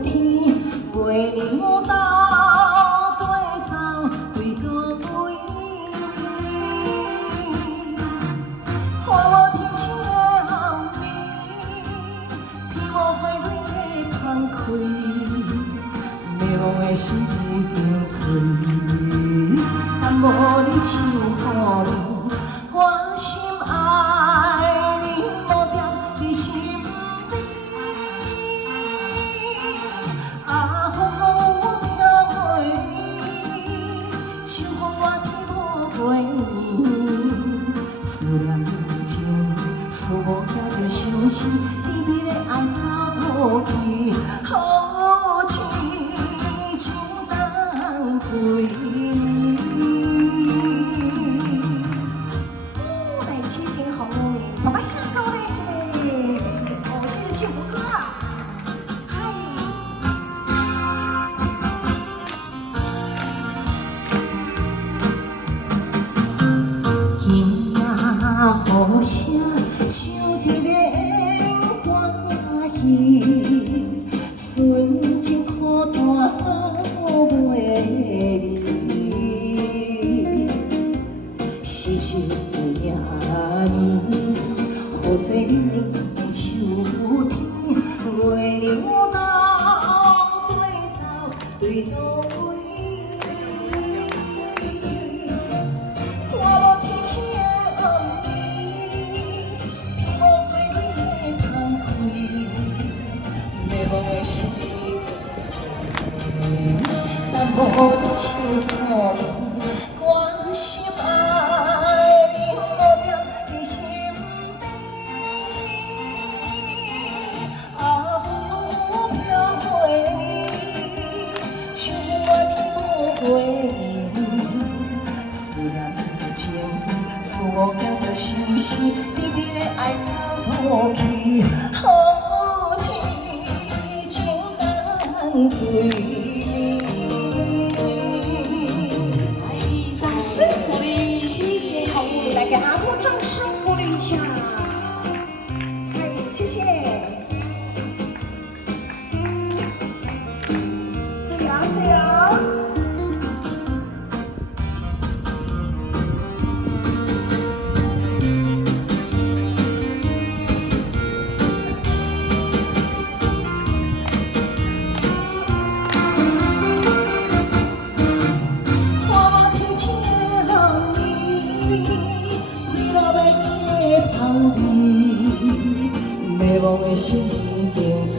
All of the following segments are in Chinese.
天，为了到对走对倒位，看我天青的红面，披我怀里的芳开，迷惘的心已经醉，但无你唱予你。 我心爱你，无定伫心边。啊，风飘过你，秋风我听无过年。思念情，思无惊着伤心，甜蜜的爱走倒去，风雨轻轻当归。 痴情红梅，爸爸写到的一个哦，是幸福歌啊！嗨，今夜雨声唱着莲花戏，纯情苦淡袂离，是是命。 好在你的秋天，为了到对走对倒位，看我天青的红面，披我怀里的芳开，迷惘的心已经醉，但无你唱予你，我心爱你，无定伫心。 思念情，思我惊着伤心，甜蜜的爱走倒去，风雨轻轻当归。来，掌声鼓励七姐好舞，来给阿兔掌声鼓励一下。嗨，谢谢。 迷惘的心已经醉，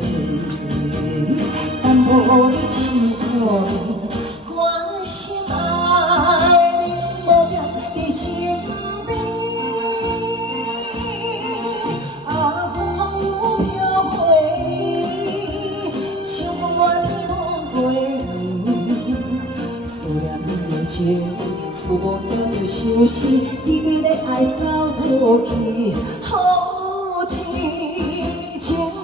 但无你唱予你，我心爱你，无定伫心边。啊，风雨飘过你，秋风我听无过年。思念你的情，思无惊着伤心，甜蜜的爱走倒去。 情。